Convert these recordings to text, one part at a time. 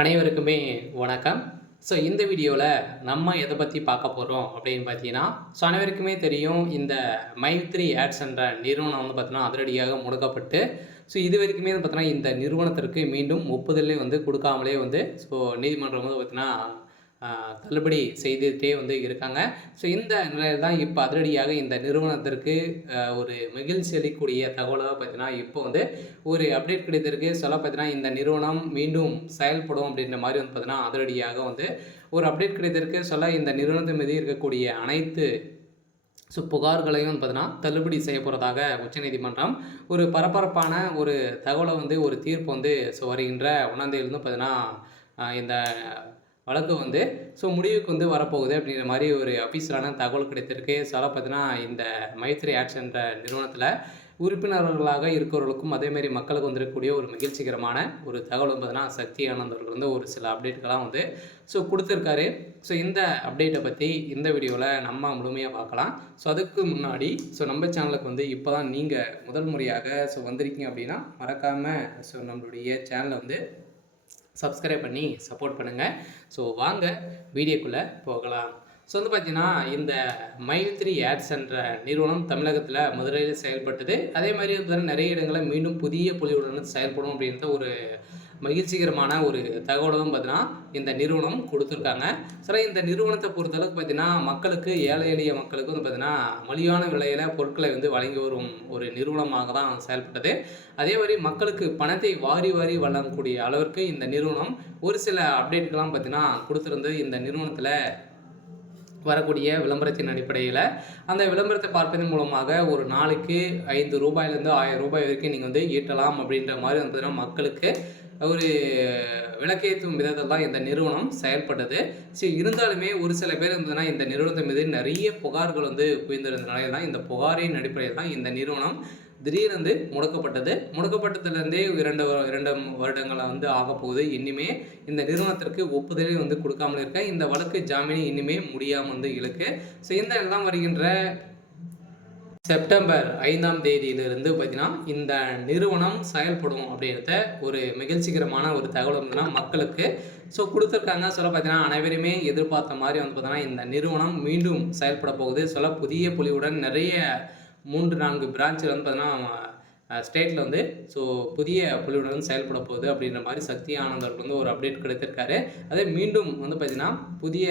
அனைவருக்குமே வணக்கம். ஸோ இந்த வீடியோவில் நம்ம எதை பற்றி பார்க்க போகிறோம் அப்படின்னு பார்த்தீங்கன்னா, அனைவருக்குமே தெரியும் இந்த மைத்ரி ஆட்ஸ் என்ற நிறுவனம் வந்து பார்த்தீங்கன்னா அதிரடியாக முடக்கப்பட்டு, இது வரைக்குமே வந்து பார்த்தீங்கன்னா இந்த நிறுவனத்திற்கு மீண்டும் ஒப்புதலே வந்து கொடுக்காமலே வந்து நீதிமன்றம் வந்து பார்த்தீங்கன்னா தள்ளுபடி செய்துட்டே வந்து இருக்காங்க. இந்த நிலையில் தான் இப்போ அதிரடியாக இந்த நிறுவனத்திற்கு ஒரு மகிழ்ச்சி அளிக்கக்கூடிய தகவலாக பார்த்தீங்கன்னா, இப்போ வந்து ஒரு அப்டேட் கிடைத்திருக்கு. பார்த்தீங்கன்னா, இந்த நிறுவனம் மீண்டும் செயல்படும் அப்படின்ற மாதிரி வந்து பார்த்தீங்கன்னா, அதிரடியாக வந்து ஒரு அப்டேட் கிடைத்திருக்கு. இந்த நிறுவனத்தின் மீது இருக்கக்கூடிய அனைத்து புகார்களையும் வந்து பார்த்தீங்கன்னா, தள்ளுபடி செய்ய போகிறதாக உச்சநீதிமன்றம் ஒரு பரபரப்பான ஒரு தகவலை வந்து ஒரு தீர்ப்பு வந்து வருகின்ற 1ஆம் தேதியிலிருந்து பார்த்தீங்கன்னா, இந்த வழக்கு வந்து முடிவுக்கு வந்து வரப்போகுது அப்படிங்கிற மாதிரி ஒரு அஃபீஷியலான தகவல் கிடைத்திருக்கு. பார்த்தீங்கன்னா, இந்த மைத்ரி ஆட்ஸ் என்ற நிறுவனத்தில் உறுப்பினர்களாக இருக்கிறவர்களுக்கும் அதேமாரி மக்களுக்கு வந்திருக்கக்கூடிய ஒரு மகிழ்ச்சிகரமான ஒரு தகவல் வந்து பார்த்தீங்கன்னா, சக்தி ஆனந்த் அவர்கள் வந்து ஒரு சில அப்டேட்டுகள்லாம் வந்து கொடுத்துருக்காரு. இந்த அப்டேட்டை பற்றி இந்த வீடியோவில் நம்ம முழுமையாக பார்க்கலாம். அதுக்கு முன்னாடி நம்ம சேனலுக்கு வந்து இப்போ தான் நீங்கள் முதல் முறையாக வந்திருக்கீங்க அப்படின்னா மறக்காமல் நம்மளுடைய சேனலை வந்து சப்ஸ்கிரைப் பண்ணி சப்போர்ட் பண்ணுங்கள். வாங்க வீடியோக்குள்ளே போகலாம். வந்து பார்த்தீங்கன்னா, இந்த மைத்ரி ஆட்ஸ் என்ற நிறுவனம் தமிழகத்தில் மதுரையில் செயல்பட்டது. அதே மாதிரி வந்து நிறைய இடங்களில் மீண்டும் புதிய பொலிவுடன் செயல்படும் அப்படின்ற ஒரு மகிழ்ச்சிகரமான ஒரு தகவலும் பார்த்தீங்கன்னா, இந்த நிறுவனம் கொடுத்துருக்காங்க. இந்த நிறுவனத்தை பொறுத்தளவுக்கு பார்த்தீங்கன்னா, மக்களுக்கு ஏழை எளிய மக்களுக்கு வந்து பார்த்தீங்கன்னா, மலிவான விலையில் பொருட்களை வந்து வழங்கி வரும் ஒரு நிறுவனமாக தான் செயல்பட்டது. அதே மாதிரி மக்களுக்கு பணத்தை வாரி வாரி வழங்கக்கூடிய அளவிற்கு இந்த நிறுவனம் ஒரு சில அப்டேட்கள்லாம் பார்த்தீங்கன்னா கொடுத்துருந்து. இந்த நிறுவனத்தில் வரக்கூடிய விளம்பரத்தின் அடிப்படையில் அந்த விளம்பரத்தை பார்ப்பதன் மூலமாக ஒரு நாளைக்கு ரூ. 5லேருந்து ரூ. 1000 வரைக்கும் நீங்கள் வந்து ஈட்டலாம் அப்படின்ற மாதிரி வந்து பார்த்தீங்கன்னா மக்களுக்கு ஒரு விளக்கேற்றும் விதத்தில் தான் இந்த நிறுவனம் செயல்பட்டது. இருந்தாலுமே ஒரு சில பேர் இருந்ததுன்னா இந்த நிறுவனத்தின் மீது நிறைய புகார்கள் வந்து குவிந்திருந்தனால தான் இந்த புகாரின் அடிப்படையில் தான் இந்த நிறுவனம் திடீரென்று முடக்கப்பட்டது. முடக்கப்பட்டதுலேருந்தே 2 வருடங்களை வந்து ஆகப்போகுது. இனிமே இந்த நிறுவனத்திற்கு ஒப்புதலே வந்து கொடுக்காமல் இருக்க இந்த வழக்கு ஜாமீனை இனிமே முடியாமல் வந்து இழுக்கு. இந்த எல்லாம் வருகின்ற செப்டம்பர் 5ஆம் தேதியிலிருந்து பார்த்தீங்கன்னா இந்த நிறுவனம் செயல்படும் அப்படின்றத ஒரு மகிழ்ச்சிகரமான ஒரு தகவல் வந்து மக்களுக்கு கொடுத்துருக்காங்க. பார்த்தீங்கன்னா அனைவருமே எதிர்பார்த்த மாதிரி வந்து பார்த்தீங்கன்னா இந்த நிறுவனம் மீண்டும் செயல்பட போகுது. புதிய பொலிவுடன் நிறைய 3-4 பிரான்ச்சில் வந்து பார்த்தீங்கன்னா ஸ்டேட்டில் வந்து புதிய பொலிவுடன் செயல்பட போகுது அப்படின்ற மாதிரி சக்தி ஆனந்த் அவர்கள் வந்து ஒரு அப்டேட் கிடைத்திருக்காரு. அதே மீண்டும் வந்து பார்த்தீங்கன்னா புதிய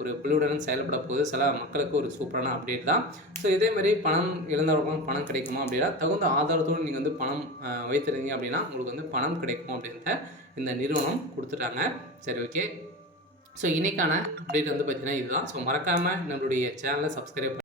ஒரு குழுவுடன் செயல்பட போகுது. மக்களுக்கு ஒரு சூப்பரான அப்டேட் தான். இதேமாதிரி பணம் இழந்தவர்களும் பணம் கிடைக்குமா அப்படின்னா, தகுந்த ஆதாரத்தோடு நீங்கள் வந்து பணம் வைத்திருந்தீங்க அப்படின்னா உங்களுக்கு வந்து பணம் கிடைக்கும் அப்படின்றத இந்த நிறுவனம் கொடுத்துட்டாங்க. ஓகே. இன்றைக்கான அப்டேட் வந்து பார்த்தீங்கன்னா இதுதான். மறக்காமல் நம்மளுடைய சேனலை சப்ஸ்கிரைப்